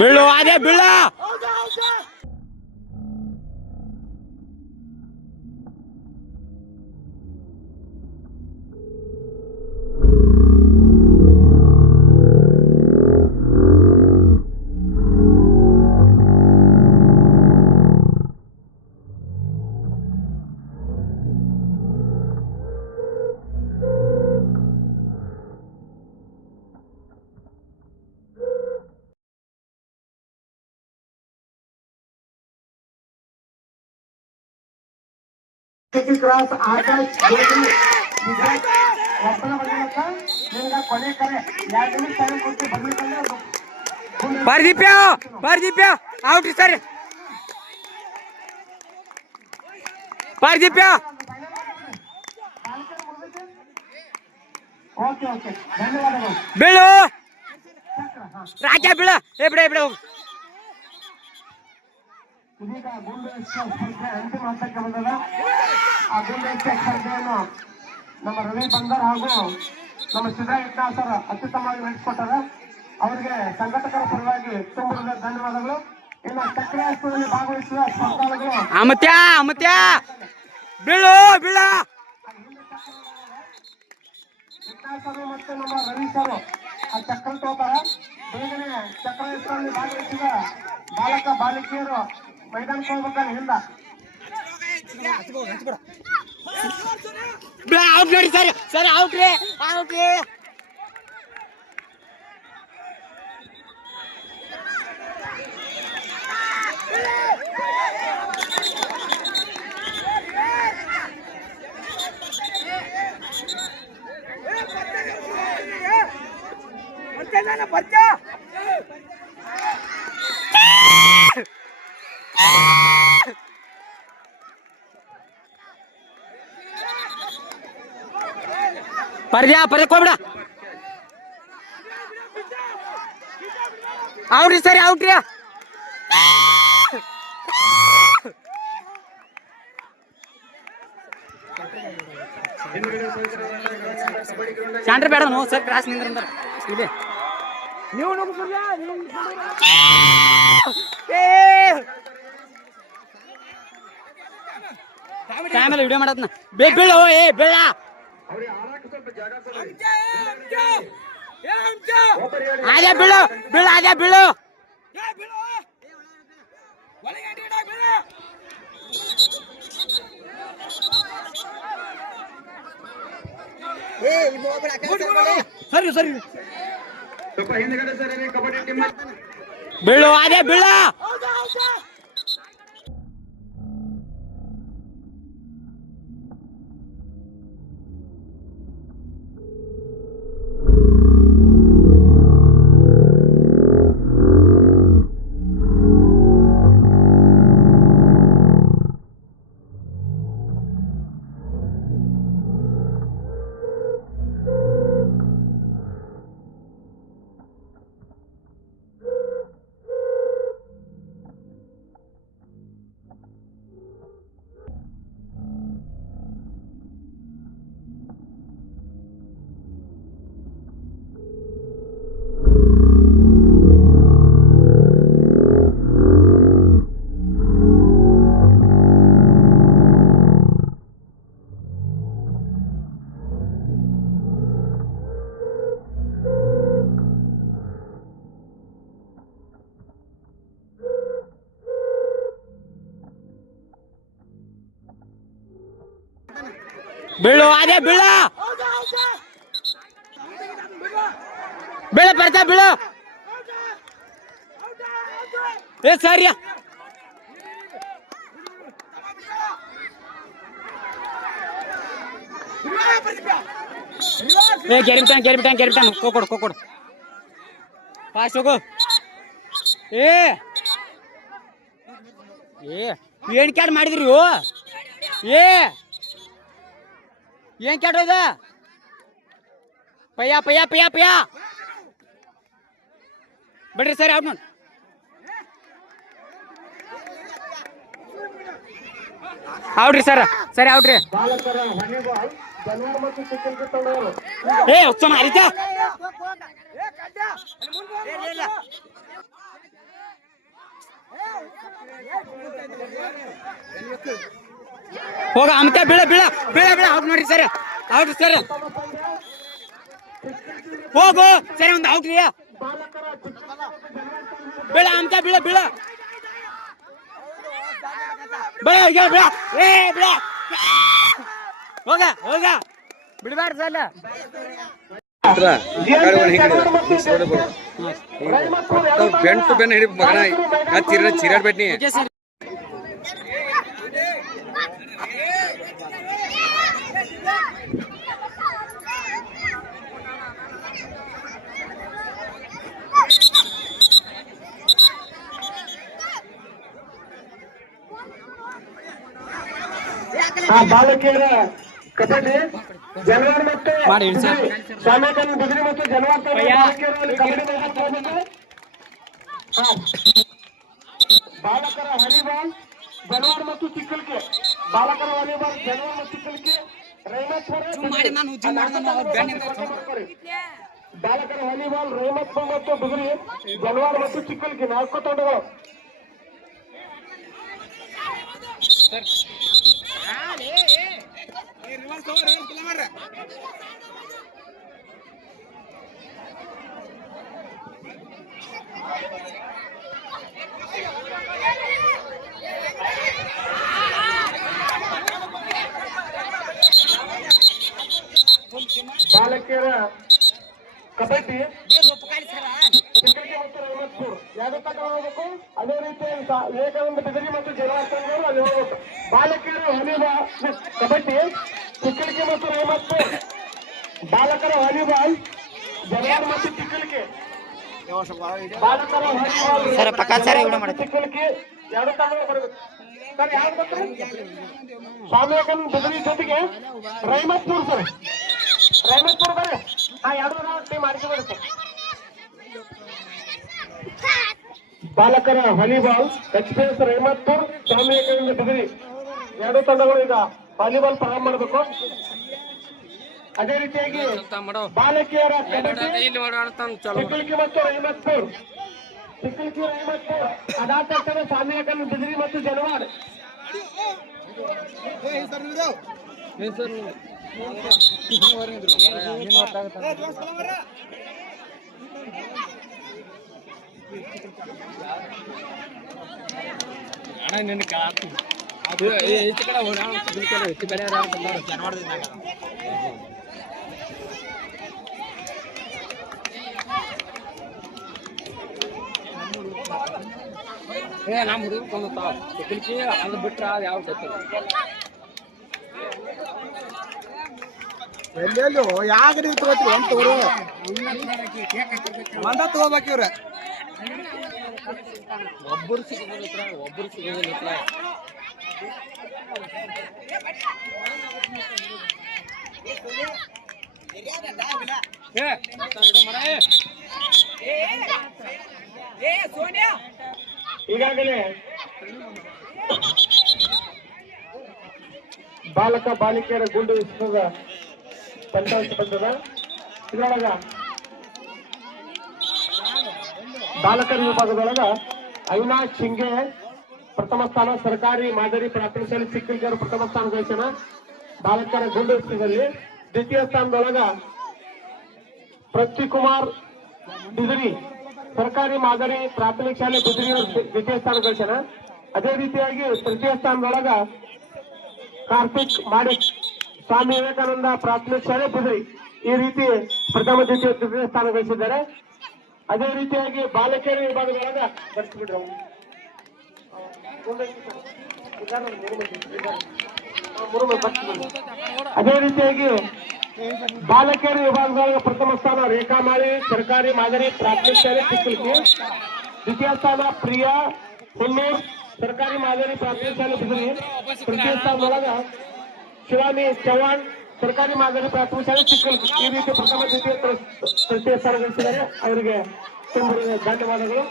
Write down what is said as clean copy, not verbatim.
ಬೀಳು ಅದೇ ಬೀಳ. ಕ್ರಾಸ್ ಆಕಾಶ್ ಒಬ್ಬನ ಬಂದಿರತ್ತ ನಿಮ್ಗ ಕೊನೆ ಕರೆ 2 ನಿಮಿಷ ಟೈಮ್ ಕೊಟ್ಟು ಬರ್ಲಿಕ್ಕಂದ್ರೆ ಪಾರ್ದೀಪ್ಯ ಔಟ್ ಸರ್. ಪಾರ್ದೀಪ್ಯ ಓಕೆ ಓಕೆ ಧನ್ಯವಾದಗಳು. ಬೀಳು ರಾಜ ಬೀಳು. ಬಿಡ ಇದೀಗ ಗುಂಡು ಸ್ಪರ್ಧೆ ಅಂತಿಮ ಹಂತಕ್ಕೆ ಬಂದದ. ಆ ಗುಂಡು ಸ್ಪರ್ಧೆಯನ್ನು ನಮ್ಮ ರವಿ ಬಂದರ್ ಹಾಗೂ ನಮ್ಮ ಸಿದ್ದರಾಮ ಸರ್ ಅತ್ಯುತ್ತಮವಾಗಿ ನಡೆಸಿಕೊಟ್ಟಾರ. ಅವರಿಗೆ ಸಂಘಟಕರ ಪರವಾಗಿ ತುಂಬ ಧನ್ಯವಾದಗಳು. ಇನ್ನು ಚಕ್ರದಲ್ಲಿ ಭಾಗವಹಿಸುವ ಸ್ಪರ್ಧಾಳುಗಳು ಅಮತ್ಯ ಬೀಳು ಬೀಳ ಸರ್ ಮತ್ತು ನಮ್ಮ ರವಿ ಸರ್ ಆ ಚಕ್ರ ತಗೋತಾರ. ಬೇಗನೆ ಚಕ್ರದಲ್ಲಿ ಭಾಗವಹಿಸಿದ ಬಾಲಕ ಬಾಲಿಕೆಯರು ಮೈದಾನಕ್ಕೆ ಹೋಗ್ಬೇಕಲ್ಲ ಹಿಂದ. ಔಟ್ ನೋಡಿ ಸರ್. ಸರ್ ಔಟ್ ರೀ ಪರ್ದೆ ಕೊಡ್ಬಿಡ. ಔಟ್ರಿ ಸರಿ ಔಟ್ರಿ. ಶಾಂಟ್ರಿ ಬೇಡ ನೋ ಸರ್ ಕ್ರಾಸ್ ನಿಂದ್ರ ಇದೆ ನೀವು ಆಮೇಲೆ ವಿಡಿಯೋ ಮಾಡತ್ನ ಬೀಳು ಬೇಡ. ಅದೇ ಬೀಳು ಅದೇ ಬೀಳು. ಸರಿ ಬೀಳು ಅದೇ ಬೀಳು. ಬೀಳು ಅದೇ ಬೀಳು ಬರ್ತಾ ಬೀಳು. ಸರಿಯಾ ಗೆರಿಬಿಟ್ಟಾನ ಕೊಡು ಫಾಸ್ಟ್ ಹೋಗು. ಏನ್ ಕ್ಯಾಡ್ ಮಾಡಿದ್ರಿ ಏನ್ ಕ್ಯಾಡ್ ಹೋದ ಪಯ್ಯ ಬಿಡ್ರಿ ಸರಿ ಔಟ್ ನೋಡಿ. ಔಟ್ರಿ ಸರಿ ಔಟ್ರಿ. ಹೋಗ ಅಮತ ಬೀಳ ಬೀಳ ಬೀಳ ಬೀಳ ಔಟ್ ನೋಡ್ರಿ ಸರ್ ಔಟ್ ಸರ್ ಹೋಗು ಸರಿ ಒಂದು ಔಟ್ ರೀ ಬೀಳ ಅಮತ ಬೀಳ ಬೀಳ ಬೀಳ ಬೀಳ ಏ ಬೀಳ ಹೋಗ ಹೋಗ ಬಿಡಬಾರ್ದು ಸಲ್ಲ ಬೆನ್ ಟು ಬೆನ್ ಹಿಡಿ ಮಗನ ಚೀರಾಡ್ಬೇಡ್ನಿ ಬಾಲಕಿಯರ ಕಬಡ್ಡಿ ಜನವಾರ ಮತ್ತು ಸ್ವಾಮಿಕನ್ ಬಿದಿರಿ ಮತ್ತು ಜನವಾರ ಬಾಲಕಿಯರಲ್ಲಿ ಕಬಡ್ಡಿ ಬಾಲಕರ ವಾಲಿಬಾಲ್ ಜನವಾರ ಮತ್ತು ಚಿಕ್ಕಲ್ಕೆ ಬಾಲಕರ ವಾಲಿಬಾಲ್ ಜನವಾರ ಮತ್ತು ಚಿಕ್ಕಲ್ಕೆ ಬಾಲಕರ ವಾಲಿಬಾಲ್ ರೈಮತ್ಪುರ ಮತ್ತು ಬಿದಿರಿ ಜನವಾರ ಮತ್ತು ಚಿಕ್ಕಲ್ಕೆ 4 ತಂಡಗಳು ಬಾಲಕಿಯರ ಕಬಡ್ಡಿ ಮತ್ತು ರೈಮತ್ಪುರ್ ಎರಡು ತನಕ ಹೋಗ್ಬೇಕು ಅದೇ ರೀತಿ ವಿವೇಕಾನಂದ ಬಿದಿರಿ ಮತ್ತು ಜಲವಾಸಂಗರು ಅಲ್ಲಿ ಹೋಗ್ಬೇಕು ಬಾಲಕಿಯರ ವಾಲಿಬಾಲ್ ಕಬಡ್ಡಿ ಚಿಕ್ಕಲಿಕೆ ಮತ್ತು ರೈಮತ್ಪುರ್ ಬಾಲಕರ ವಾಲಿಬಾಲ್ ಜಲವಾರ ಮತ್ತು ಚಿಕ್ಕಲಿಕೆ ಬಾಲಕರ ವಾಲಿಬಾಲ್ ಚಿಕ್ಕಲಿಕೆ ಎರಡು ತಂಡಗಳು ಬರಬೇಕು ಸರ್ ಯಾರು ಬರ್ತಾರೆ ಸ್ವಾಮಿಕನ್ ಬಿದಿರಿ ಜೊತೆಗೆ ರೈಮತ್ಪುರ್ ಸರ್ ರೈಮತ್ಪುರ್ ಬರ್ರಿ ಎರಡು ಟೀಮ್ ಆಡಿಕೆ ಬರುತ್ತೆ ಬಾಲಕರ ವಾಲಿಬಾಲ್ ಎಕ್ಸ್ಪ್ರೆಸ್ ರೈಮತ್ಪುರ್ ಸ್ವಾಮಿಕನ್ ಬಿದಿರಿ ಎರಡು ತಂಡಗಳು ಈಗ ವಾಲಿಬಾಲ್ ಪ್ರಾರಂಭ ಮಾಡಬೇಕು ಅದೇ ರೀತಿಯಾಗಿ ಬಾಲಕಿಯರ ಚಿಕ್ಕಲಿಕೆ ಮತ್ತು ರೈಮತ್ಪುರ್ ಚಿಕ್ಕಲಿಕೆ ರೈಮತ್ಪುರ್ ಅದಾದ ತಕ್ಷಣ ಸ್ವಾಮಿಕನ್ ಬಿದಿರಿ ಮತ್ತು ಜನವಾರ ನಮ್ಮ ಹುಡುಗ ಅದು ಬಿಟ್ರ ಯಾವ ಎಲ್ಲೆಲ್ಲೋ ಯಾಕ್ರಿ ತಗೋತೀವಿ ಅಂತ ಮಂದ ತಗೋಬೇಕು ಇವ್ರ ಒಬ್ಬರು ಸಿಗೋದಿಲ್ಲ ಒಬ್ಬರು ಸಿಗೋದಿಲ್ಲ ಈಗಾಗಲೇ ಬಾಲಕ ಬಾಲಿಕೆಯರ ಗುಂಡು ಎಸೆತದ ಫಲಿತಾಂಶ ಬಂದದ ಇದರೊಳಗ ಬಾಲಕರ ವಿಭಾಗದೊಳಗ ಅವಿನಾಶ್ ಶಿಂಗೆ ಪ್ರಥಮ ಸ್ಥಾನ ಸರ್ಕಾರಿ ಮಾದರಿ ಪ್ರಾಥಮಿಕ ಶಾಲೆ ಚಿಕ್ಕಲಿಕೆಯರು ಪ್ರಥಮ ಸ್ಥಾನ ಗಳಿಸೋಣ ಬಾಲಕರ ಗುಂಡು ಎಸೆತದಲ್ಲಿ ದ್ವಿತೀಯ ಸ್ಥಾನದೊಳಗ ಪೃಥ್ವಿಕುಮಾರ್ ಬಿದಿರಿ ಸರ್ಕಾರಿ ಮಾದರಿ ಪ್ರಾಥಮಿಕ ಶಾಲೆ ಬಿದಿರಿ ದ್ವಿತೀಯ ಸ್ಥಾನ ಗಳಿಸೋಣ ಅದೇ ರೀತಿಯಾಗಿ ತೃತೀಯ ಸ್ಥಾನದೊಳಗ ಕಾರ್ತಿಕ್ ಮಾಡಿಕ್ ಸ್ವಾಮಿ ವಿವೇಕಾನಂದ ಪ್ರಾಥಮಿಕ ಶಾಲೆ ಬಿದಿರಿ ಈ ರೀತಿ ಪ್ರಥಮ ದ್ವಿತೀಯ ತೃತೀಯ ಸ್ಥಾನ ಗಳಿಸಿದ್ದಾರೆ ಅದೇ ರೀತಿಯಾಗಿ ಬಾಲಕಿಯರ ವಿಭಾಗದೊಳಗ ಬರ್ತಿಬಿಡ್ರಿ ಅದೇ ರೀತಿಯಾಗಿ ಬಾಲಕಿಯರ ವಿಭಾಗದೊಳಗ ಪ್ರಥಮ ಸ್ಥಾನ ರೇಖಾಮಾಳಿ ಸರ್ಕಾರಿ ಮಾದರಿ ಪ್ರಾಥಮಿಕ ಶಾಲೆ ಚಿಕ್ಕಲಿಕೆ ದ್ವಿತೀಯ ಸ್ಥಾನ ಪ್ರಿಯಾ ಹುನ್ನೂರ್ ಸರ್ಕಾರಿ ಮಾದರಿ ಪ್ರಾಥಮಿಕ ಶಾಲೆ ಬಿದಿರಿ ತೃತೀಯ ಸ್ಥಾನದೊಳಗ ಶಿವಾನಿ ಚವ್ಹಾಣ್ ಸರ್ಕಾರಿ ಮಾದರಿ ಪ್ರಾಥಮಿಕ ಶಾಲೆ ಚಿಕ್ಕಲಿಕೆ ಈ ರೀತಿ ಪ್ರಥಮ ದ್ವಿತೀಯ ತೃತೀಯ ಸ್ಥಾನ ಗಳಿಸಿದ್ದಾರೆ ಅವರಿಗೆ ತುಂಬ ಧನ್ಯವಾದಗಳು.